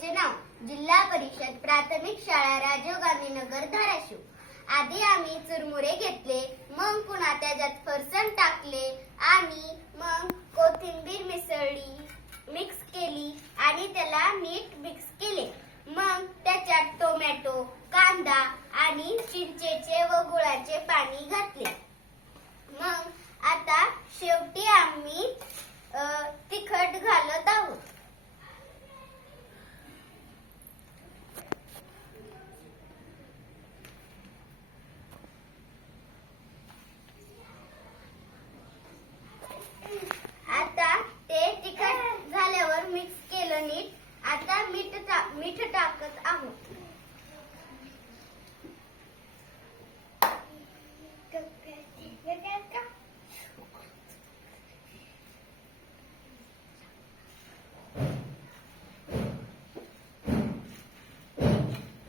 शाळेचे नाव जिल्हा परिषद प्राथमिक शाळा राजीव गांधी नगर धाराशिव. आधी आम्ही चुरमुरे घेतले मग पुन्हा त्याच्यात फरसण टाकले आणि मग कोथिंबीर मिसळली मिक्स केली आणि त्याला नीट मिक्स केले. मग त्याच्यात टोमॅटो कांदा आणि चिंचेचे व गुळाचे पाणी घातले. मग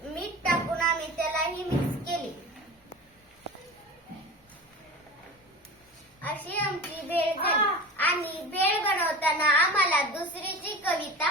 मीठ टाकून आम्ही त्यालाही मिक्स केले. अशी आमची भेळ झाली. आणि भेळ बनवताना आम्हाला दुसरीची कविता